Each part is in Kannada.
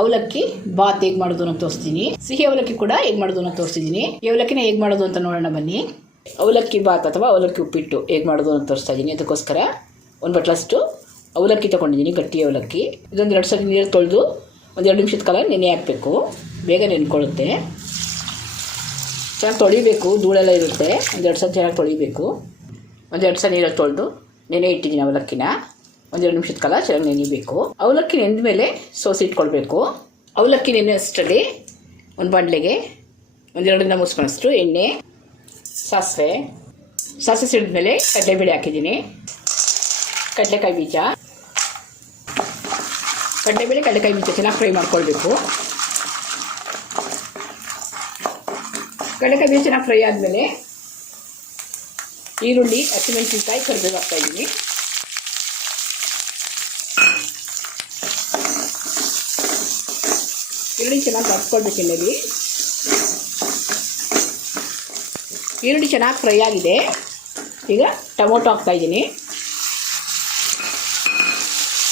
ಅವಲಕ್ಕಿ ಬಾತ್ ಹೇಗೆ ಮಾಡೋದು ಅಂತ ತೋರಿಸ್ತೀನಿ. ಸಿಹಿ ಅವಲಕ್ಕಿ ಕೂಡ ಹೇಗೆ ಮಾಡೋದು ಅಂತ ತೋರಿಸ್ತಿದ್ದೀನಿ ಅವಲಕ್ಕಿನ ಹೇಗೆ ಮಾಡೋದು ಅಂತ ನೋಡೋಣ ಬನ್ನಿ. ಅವಲಕ್ಕಿ ಬಾತ್ ಅಥವಾ ಅವಲಕ್ಕಿ ಉಪ್ಪಿಟ್ಟು ಹೇಗೆ ಮಾಡೋದು ಅಂತ ತೋರಿಸ್ತಾ ಇದ್ದೀನಿ ಅದಕ್ಕೋಸ್ಕರ ಒಂದು ಬಟ್ಲಷ್ಟು ಅವಲಕ್ಕಿ ತೊಗೊಂಡಿದ್ದೀನಿ ಗಟ್ಟಿ ಅವಲಕ್ಕಿ. ಇದೊಂದು ಎರಡು ಸಲ ನೀರು ತೊಳೆದು ಒಂದು ಎರಡು ನಿಮಿಷದ ಕಾಲ ನೆನೆ ಹಾಕಬೇಕು. ಬೇಗ ನೆನ್ಕೊಳ್ಳುತ್ತೆ ಚೆನ್ನಾಗಿ ತೊಳಿಬೇಕು, ಧೂಳೆಲ್ಲ ಇರುತ್ತೆ. ಒಂದೆರಡು ಸಲ ಚೆನ್ನಾಗಿ ತೊಳಿಬೇಕು. ಒಂದೆರಡು ಸಲ ನೀರಲ್ಲಿ ತೊಳೆದು ನೆನೆ ಇಟ್ಟಿದ್ದೀನಿ ಅವಲಕ್ಕಿನ. ಒಂದೆರಡು ನಿಮಿಷದ ಕಾಲ ಚೆನ್ನಾಗಿ ನೆನಿಬೇಕು ಅವಲಕ್ಕಿ ನೆಂದ ಮೇಲೆ ಸೋಸಿ ಇಟ್ಕೊಳ್ಬೇಕು. ಅವಲಕ್ಕಿ ನೆನೆಯಷ್ಟರಲ್ಲಿ ಒಂದು ಬಾಣಲೆಗೆ ಒಂದೆರಡರಿಂದ ಮುಸ್ಕೊಳಷ್ಟು ಎಣ್ಣೆ, ಸಾಸಿವೆ. ಸಾಸಿವೆ ಸಿಡಿದ್ಮೇಲೆ ಕಡಲೆಬೇಳೆ ಹಾಕಿದ್ದೀನಿ. ಕಡಲೆಕಾಯಿ ಬೀಜ. ಕಡಲೆಬೇಳೆ, ಕಡಲೆಕಾಯಿ ಬೀಜ ಚೆನ್ನಾಗಿ ಫ್ರೈ ಮಾಡ್ಕೊಳ್ಬೇಕು. ಕಡಲೆಕಾಯಿ ಬೀಜ ಚೆನ್ನಾಗಿ ಫ್ರೈ ಆದಮೇಲೆ ಈರುಳ್ಳಿ, ಹಸಿಮೆಣಸಿನ್ಕಾಯಿ ಕರಿಬೇವು ಹಾಕ್ತಾ ಈರುಳ್ಳಿ ಚೆನ್ನಾಗಿ ಬರ್ಕೊಳ್ಬೇಕು ಎಣ್ಣೆಲಿ. ಈರುಳ್ಳಿ ಚೆನ್ನಾಗಿ ಫ್ರೈ ಆಗಿದೆ. ಈಗ ಟೊಮೊಟೊ ಹಾಕ್ತಾಯಿದ್ದೀನಿ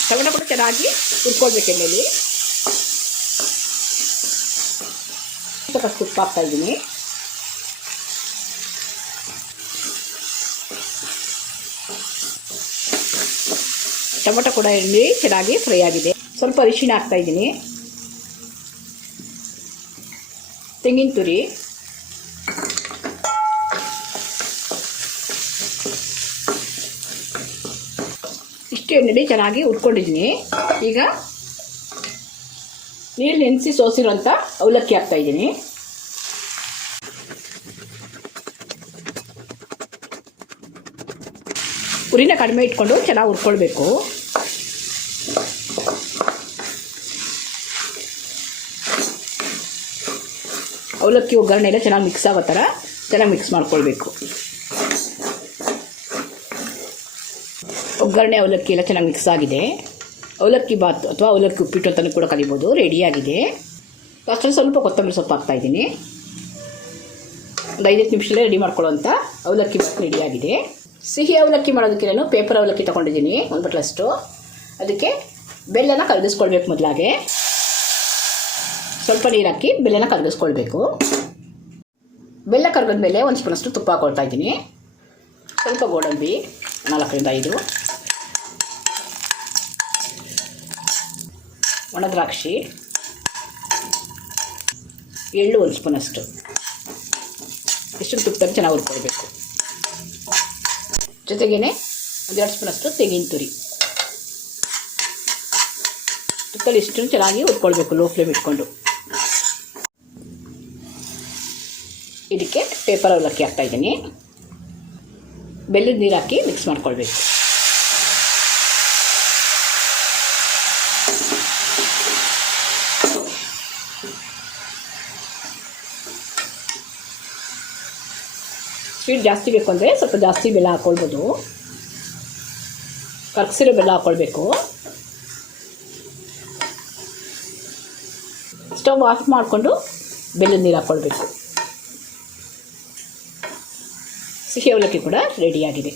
ಟೊಮೊಟೊ ಕೂಡ ಚೆನ್ನಾಗಿ ಹುರ್ಕೊಳ್ಬೇಕು ಎಣ್ಣೆಲಿ. ಸ್ವಲ್ಪ ತುಪ್ಪ ಹಾಕ್ತಾಯಿದ್ದೀನಿ ಟೊಮೊಟೊ ಕೂಡ ಎಣ್ಣೆ ಚೆನ್ನಾಗಿ ಫ್ರೈ ಆಗಿದೆ. ಸ್ವಲ್ಪ ಅರಿಶಿಣ ಹಾಕ್ತಾ ಇದ್ದೀನಿ ತೆಂಗಿನ ತುರಿ. ಇಷ್ಟು ಎಣ್ಣೆಲಿ ಚೆನ್ನಾಗಿ ಉಟ್ಕೊಂಡಿದ್ದೀನಿ ಈಗ ನೀರು ನೆನೆಸಿ ಸೋಸಿರೋಂಥ ಅವಲಕ್ಕಿ ಹಾಕ್ತಾ ಇದ್ದೀನಿ. ಉರಿನ ಕಡಿಮೆ ಇಟ್ಕೊಂಡು ಚೆನ್ನಾಗಿ ಹುರ್ಕೊಳ್ಬೇಕು. ಅವಲಕ್ಕಿ ಒಗ್ಗರಣೆ ಎಲ್ಲ ಚೆನ್ನಾಗಿ ಮಿಕ್ಸ್ ಆಗೋ ಥರ ಚೆನ್ನಾಗಿ ಮಿಕ್ಸ್ ಮಾಡ್ಕೊಳ್ಬೇಕು. ಒಗ್ಗರಣೆ, ಅವಲಕ್ಕಿ ಎಲ್ಲ ಚೆನ್ನಾಗಿ ಮಿಕ್ಸ್ ಆಗಿದೆ. ಅವಲಕ್ಕಿ ಬಾತ್ ಅಥವಾ ಅವಲಕ್ಕಿ ಉಪ್ಪಿಟ್ಟು ಅಂತಲೂ ಕೂಡ ಕಲಿಬೋದು ರೆಡಿಯಾಗಿದೆ ಫಸ್ಟ್ ಸ್ವಲ್ಪ ಕೊತ್ತಂಬರಿ ಸೊಪ್ಪು ಹಾಕ್ತಾ ಇದ್ದೀನಿ. ಒಂದು ಐದತ್ತು ನಿಮಿಷದಲ್ಲೇ ರೆಡಿ ಮಾಡ್ಕೊಳ್ಳೋಂಥ ಅವಲಕ್ಕಿ ಬಾತ್ ರೆಡಿಯಾಗಿದೆ ಸಿಹಿ ಅವಲಕ್ಕಿ ಮಾಡೋದಕ್ಕೆ ನಾನು ಪೇಪರ್ ಅವಲಕ್ಕಿ ತೊಗೊಂಡಿದ್ದೀನಿ, ಒಂದು ಬಟ್ಲಷ್ಟು ಅದಕ್ಕೆ ಬೆಲ್ಲನ ಕರಗಿಸ್ಕೊಳ್ಬೇಕು ಮೊದಲಾಗೆ. ಸ್ವಲ್ಪ ನೀರು ಹಾಕಿ ಬೆಲ್ಲನ ಕರಗಿಸ್ಕೊಳ್ಬೇಕು. ಬೆಲ್ಲ ಕರಗಿದ್ಮೇಲೆ ಒಂದು ಸ್ಪೂನಷ್ಟು ತುಪ್ಪ ಹಾಕೊಳ್ತಾ ಇದ್ದೀನಿ. ಸ್ವಲ್ಪ ಗೋಡಂಬಿ, ನಾಲ್ಕರಿಂದ ಐದು. ಒಣದ್ರಾಕ್ಷಿ ಎಳ್ಳು ಒಂದು ಸ್ಪೂನಷ್ಟು ಇಷ್ಟು ತುಪ್ಪದಲ್ಲಿ ಚೆನ್ನಾಗಿ ಹುರ್ಕೊಳ್ಬೇಕು. ಜೊತೆಗೇ ಒಂದೆರಡು ಸ್ಪೂನಷ್ಟು ತೆಂಗಿನ ತುರಿ. ತುಪ್ಪದಲ್ಲಿ ಇಷ್ಟು ಚೆನ್ನಾಗಿ ಹುರ್ಕೊಳ್ಬೇಕು, ಲೋ ಫ್ಲೇಮ್ ಇಟ್ಕೊಂಡು. ಇದಕ್ಕೆ ಪೇಪರ್ ಅವಲಕ್ಕಿ ಹಾಕ್ತಾ ಇದ್ದೀನಿ. ಬೆಲ್ಲದ ನೀರು ಹಾಕಿ ಮಿಕ್ಸ್ ಮಾಡ್ಕೊಳ್ಬೇಕು. ಸ್ವೀಟ್ ಜಾಸ್ತಿ ಬೇಕು ಅಂದರೆ ಸ್ವಲ್ಪ ಜಾಸ್ತಿ ಬೆಲ್ಲ ಹಾಕ್ಕೊಳ್ಬೋದು ಕರ್ಕಸಿರೋ ಬೆಲ್ಲ ಹಾಕ್ಕೊಳ್ಬೇಕು ಸ್ಟವ್ ಆಫ್ ಮಾಡಿಕೊಂಡು ಬೆಲ್ಲದ ನೀರು ಹಾಕ್ಕೊಳ್ಬೇಕು ಸಿಹಿ ಅವಲಕ್ಕಿ ಕೂಡ ರೆಡಿಯಾಗಿದೆ